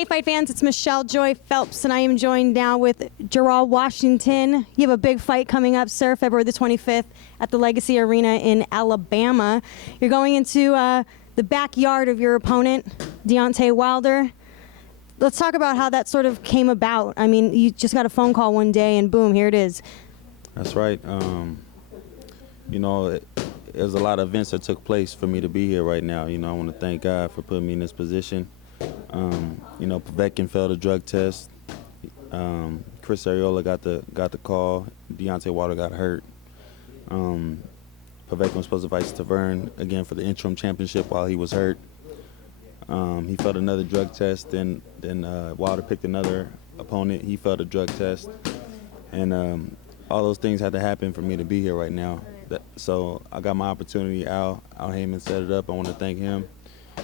Hey, fight fans, it's Michelle Joy Phelps, and I am joined now with Gerald Washington. You have a big fight coming up, sir, February the 25th at the Legacy Arena in Alabama. You're going into the backyard of your opponent, Deontay Wilder. Let's talk about how that sort of came about. I mean, you just got a phone call one day, and boom, here it is. That's right. You know, there's a lot of events that took place for me to be here right now. You know, I want to thank God for putting me in this position. You know, Povetkin failed a drug test. Chris Arreola got the call. Deontay Wilder got hurt. Povetkin was supposed to fight Tavern again for the interim championship while he was hurt. He failed another drug test. Then Wilder picked another opponent. He failed a drug test, and all those things had to happen for me to be here right now. So I got my opportunity. Al Heyman set it up. I want to thank him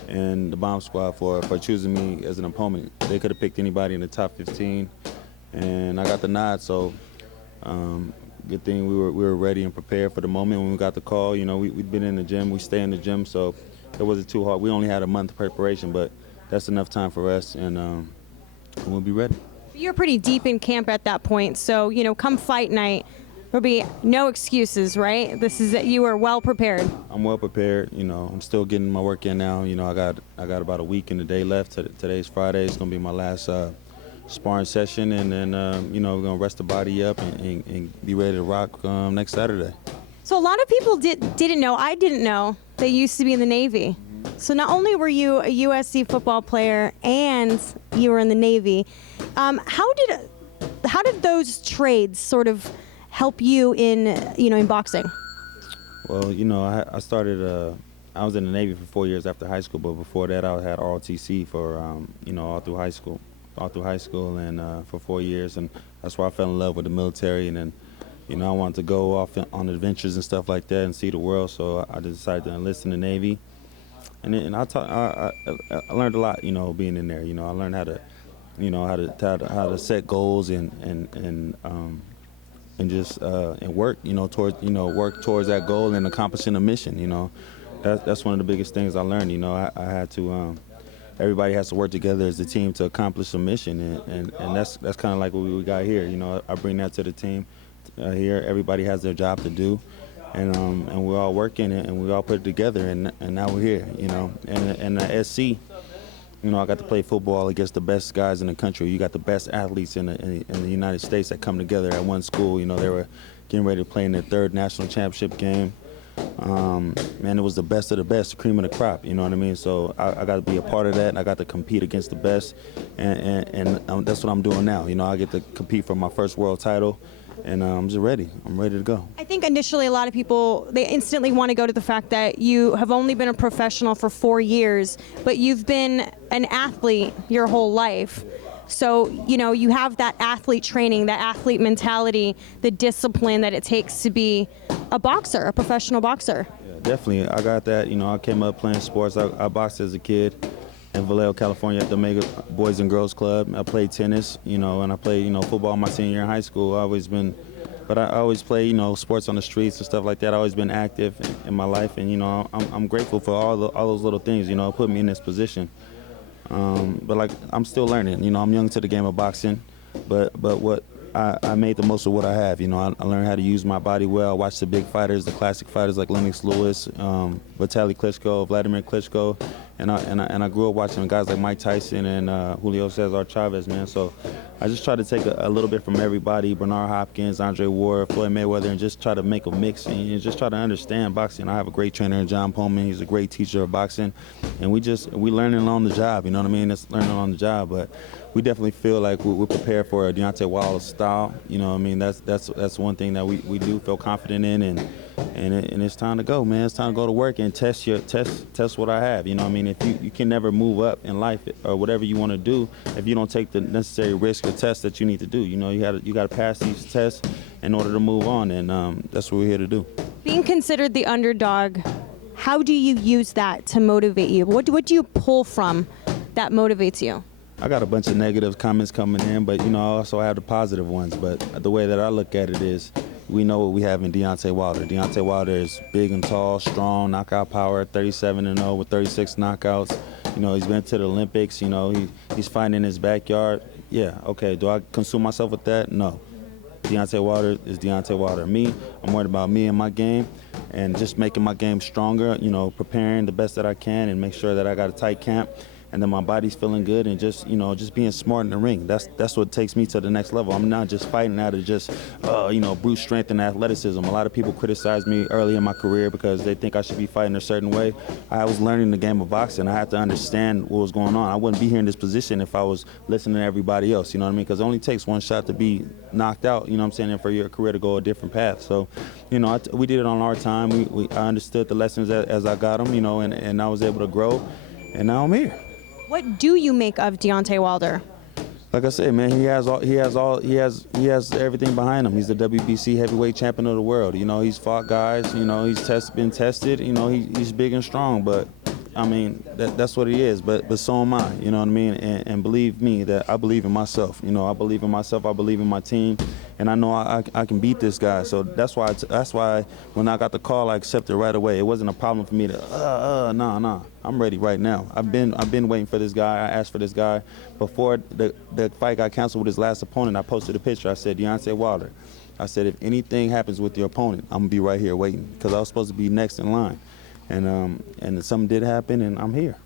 and the Bomb Squad for choosing me as an opponent. They could have picked anybody in the top 15, and I got the nod. So good thing we were ready and prepared for the moment when we got the call. You know, we'd been in the gym. We stay in the gym, so it wasn't too hard. We only had a month of preparation, but that's enough time for us, and we'll be ready. You're pretty deep in camp at that point, so, you know, come fight night, there'll be no excuses, right? You are well prepared. I'm well prepared. You know, I'm still getting my work in now. You know, I got about a week and a day left. Today's Friday. It's gonna be my last sparring session, and then you know, we're gonna rest the body up and be ready to rock next Saturday. So a lot of people didn't know. I didn't know they used to be in the Navy. So not only were you a USC football player and you were in the Navy, how did those trades sort of help you in boxing? Well, you know, I started. I was in the Navy for 4 years after high school, but before that, I had ROTC for you know, all through high school, and for 4 years, and that's where I fell in love with the military, and then, you know, I wanted to go off on adventures and stuff like that and see the world, so I decided to enlist in the Navy, and I learned a lot, you know, being in there. You know, I learned how to set goals and just work, you know, work towards that goal and accomplishing a mission. You know, that's one of the biggest things I learned. You know, I had to. Everybody has to work together as a team to accomplish a mission, and that's kind of like what we got here. You know, I bring that to the team here. Everybody has their job to do, and we're all working and we all put it together, and now we're here. You know, and the SC. You know, I got to play football against the best guys in the country. You got the best athletes in the United States that come together at one school. You know, they were getting ready to play in their third national championship game. Man, it was the best of the best, the cream of the crop. You know what I mean? So I got to be a part of that, and I got to compete against the best, and that's what I'm doing now. You know, I get to compete for my first world title, and I'm just ready. I'm ready to go. I think initially a lot of people, they instantly want to go to the fact that you have only been a professional for 4 years, but you've been an athlete your whole life. So, you know, you have that athlete training, that athlete mentality, the discipline that it takes to be a boxer, a professional boxer. Yeah, definitely. I got that. You know, I came up playing sports. I boxed as a kid in Vallejo, California at the Mega Boys and Girls Club. I played tennis, you know, and I played, you know, football my senior year in high school. I always play, you know, sports on the streets and stuff like that. I've always been active in my life, and, you know, I'm grateful for all those little things, you know, put me in this position. But like, I'm still learning. You know, I'm young to the game of boxing, but what I made the most of what I have. You know, I learned how to use my body well. I watched the big fighters, the classic fighters like Lennox Lewis, Vitaly Klitschko, Vladimir Klitschko, and I grew up watching guys like Mike Tyson and Julio Cesar Chavez, man. So I just try to take a little bit from everybody, Bernard Hopkins, Andre Ward, Floyd Mayweather, and just try to make a mix and just try to understand boxing. I have a great trainer, John Pullman. He's a great teacher of boxing, and we learning on the job. You know what I mean? It's learning on the job, but we definitely feel like we're prepared for a Deontay Wilder style. You know what I mean? That's one thing that we do feel confident in, and it's time to go, man. It's time to go to work and test what I have. You know what I mean? If you can never move up in life or whatever you want to do if you don't take the necessary risk or tests that you need to do. You know, you got to pass these tests in order to move on, and that's what we're here to do. Being considered the underdog, how do you use that to motivate you? What do you pull from that motivates you? I got a bunch of negative comments coming in, but, you know, I also have the positive ones. But the way that I look at it is, we know what we have in Deontay Wilder. Deontay Wilder is big and tall, strong, knockout power, 37-0 with 36 knockouts. You know, he's been to the Olympics. You know, he's fighting in his backyard. Yeah, okay. Do I consume myself with that? No. Deontay Wilder is Deontay Wilder. Me, I'm worried about me and my game and just making my game stronger, you know, preparing the best that I can and make sure that I got a tight camp and then my body's feeling good and just, you know, just being smart in the ring. That's what takes me to the next level. I'm not just fighting out of just, you know, brute strength and athleticism. A lot of people criticize me early in my career because they think I should be fighting a certain way. I was learning the game of boxing. I had to understand what was going on. I wouldn't be here in this position if I was listening to everybody else, you know what I mean? Because it only takes one shot to be knocked out, you know what I'm saying, and for your career to go a different path. So, you know, we did it on our time. I understood the lessons as I got them, you know, and I was able to grow, and now I'm here. What do you make of Deontay Wilder? Like I said, man, he has everything behind him. He's the WBC heavyweight champion of the world. You know, he's fought guys. You know, he's been tested. You know, he's big and strong. But I mean, that's what he is. But so am I. You know what I mean? And believe me, that I believe in myself. You know, I believe in myself. I believe in my team, and I know I can beat this guy. So that's why when I got the call, I accepted right away. It wasn't a problem for me to nah. I'm ready right now. I've been waiting for this guy. I asked for this guy before the fight got canceled with his last opponent. I posted a picture. I said, Deontay Wilder. I said, if anything happens with your opponent, I'm gonna be right here waiting because I was supposed to be next in line, and something did happen, and I'm here.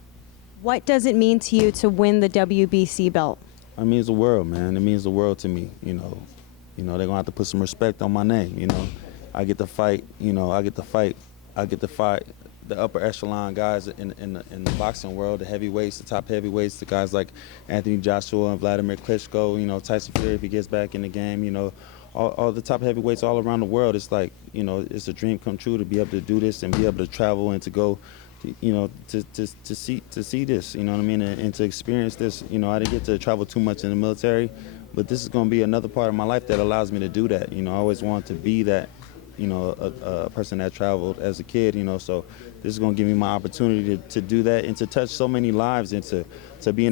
What does it mean to you to win the WBC belt? It means the world, man. It means the world to me. You know, they're gonna have to put some respect on my name. You know, I get to fight. You know, I get to fight the upper echelon guys in the boxing world, the heavyweights, the top heavyweights, the guys like Anthony Joshua and Vladimir Klitschko, you know, Tyson Fury if he gets back in the game, you know, all the top heavyweights all around the world. It's like, you know, it's a dream come true to be able to do this and be able to travel and to go, you know, to see this, you know what I mean, and to experience this. You know, I didn't get to travel too much in the military, but this is going to be another part of my life that allows me to do that. You know, I always wanted to be that, you know, a person that traveled as a kid, you know, so this is going to give me my opportunity to do that and to touch so many lives and to be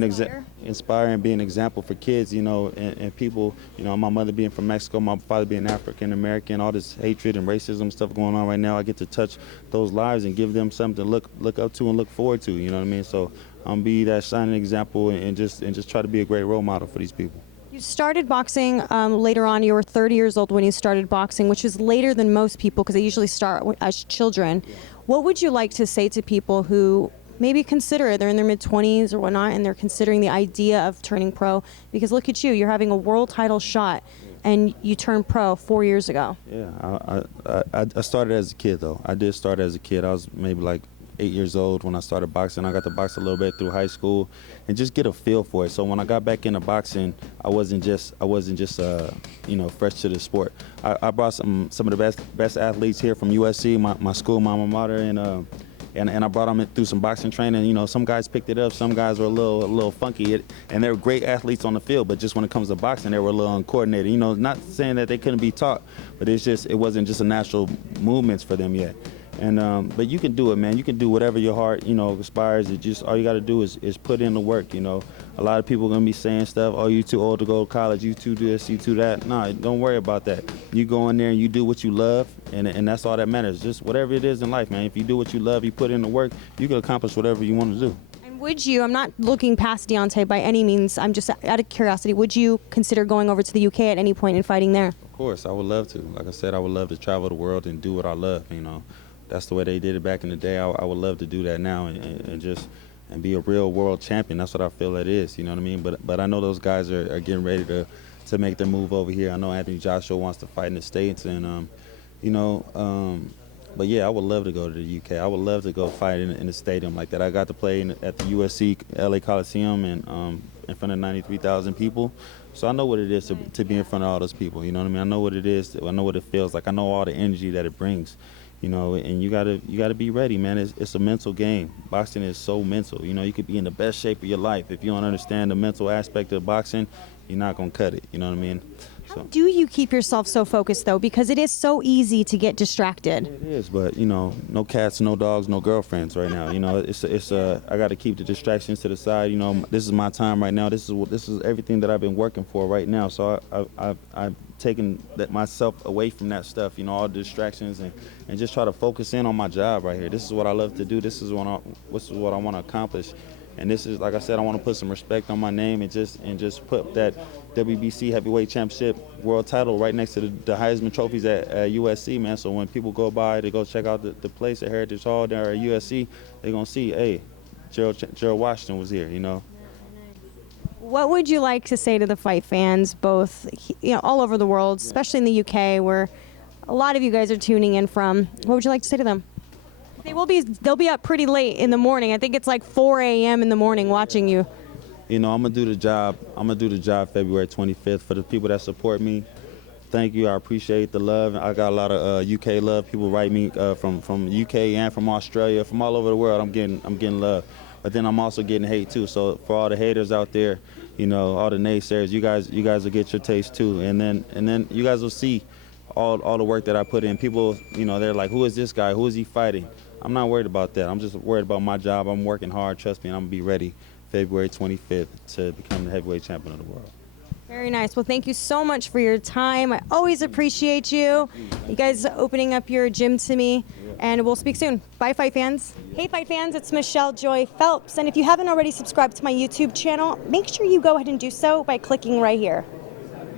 inspire and be an example for kids, you know, and people, you know, my mother being from Mexico, my father being African American, all this hatred and racism stuff going on right now. I get to touch those lives and give them something to look up to and look forward to, you know what I mean? So I'm be that shining example and just try to be a great role model for these people. You started boxing later on. You were 30 years old when you started boxing, which is later than most people because they usually start as children. Yeah. What would you like to say to people who maybe consider it? They're in their mid-20s or whatnot, and they're considering the idea of turning pro? Because look at you. You're having a world title shot, and you turned pro 4 years ago. Yeah, I started as a kid, though. I did start as a kid. I was maybe like 8 years old when I started boxing. I got to box a little bit through high school and just get a feel for it. So when I got back into boxing, I wasn't just you know, fresh to the sport. I brought some of the best athletes here from USC, my school, my alma mater, and I brought them through some boxing training. You know, some guys picked it up, some guys were a little funky, and they were great athletes on the field, but just when it comes to boxing, they were a little uncoordinated. You know, not saying that they couldn't be taught, but it wasn't just a natural movements for them yet. And but you can do it, man. You can do whatever your heart, you know, aspires. It just all you got to do is put in the work. You know, a lot of people are gonna be saying stuff. Oh, you too old to go to college. You too this. You too that. No, don't worry about that. You go in there and you do what you love, and that's all that matters. Just whatever it is in life, man. If you do what you love, you put in the work, you can accomplish whatever you want to do. And would you? I'm not looking past Deontay by any means. I'm just out of curiosity. Would you consider going over to the UK at any point and fighting there? Of course, I would love to. Like I said, I would love to travel the world and do what I love. You know. That's the way they did it back in the day. I would love to do that now and be a real world champion. That's what I feel it is, you know what I mean? But I know those guys are getting ready to make their move over here. I know Anthony Joshua wants to fight in the States, and you know, but yeah, I would love to go to the UK. I would love to go fight in a stadium like that. I got to play at the USC LA Coliseum and in front of 93,000 people. So I know what it is to be in front of all those people. You know what I mean? I know what it is. I know what it feels like. I know all the energy that it brings. You know, and you gotta be ready, man. It's a mental game. Boxing is so mental. You know, you could be in the best shape of your life. If you don't understand the mental aspect of boxing, you're not gonna cut it. You know what I mean? How do you keep yourself so focused, though? Because it is so easy to get distracted. It is, but you know, no cats, no dogs, no girlfriends right now. You know, I got to keep the distractions to the side. You know, this is my time right now. This is everything that I've been working for right now. So I've taken myself away from that stuff. You know, all the distractions and just try to focus in on my job right here. This is what I love to do. This is what I want to accomplish. And this is, like I said, I want to put some respect on my name and just put that WBC heavyweight championship world title right next to the Heisman trophies at USC, man. So when people go by to go check out the place at Heritage Hall there at USC, they're gonna see, hey, Gerald Washington was here, you know. What would you like to say to the fight fans, both all over the world, especially in the UK, where a lot of you guys are tuning in from? What would you like to say to them? They'll be up pretty late in the morning. I think it's like 4 a.m. in the morning watching you. You know, I'm gonna do the job. I'm gonna do the job February 25th. For the people that support me, thank you. I appreciate the love. I got a lot of UK love. People write me from UK and from Australia, from all over the world. I'm getting love. But then I'm also getting hate too. So for all the haters out there, you know, all the naysayers, you guys will get your taste too. And then you guys will see all the work that I put in. People, you know, they're like, who is this guy? Who is he fighting? I'm not worried about that. I'm just worried about my job. I'm working hard, trust me, and I'm going to be ready February 25th to become the heavyweight champion of the world. Very nice. Well, thank you so much for your time. I always appreciate you. You guys opening up your gym to me, and we'll speak soon. Bye, fight fans. Hey, fight fans, it's Michelle Joy Phelps, and if you haven't already subscribed to my YouTube channel, make sure you go ahead and do so by clicking right here.